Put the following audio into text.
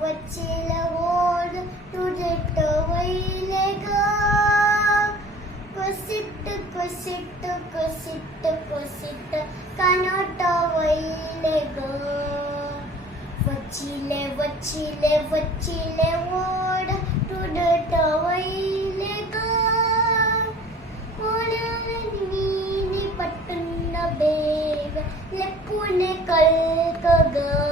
वचिले ओढ तुझे टवईले ग कसिट कसिट कसिट कसिट कानो टवईले ग वचिले वचिले वचिले ओढ तुझे टवईले ग ओढणी पटुन बेग लेपुने कल्क ग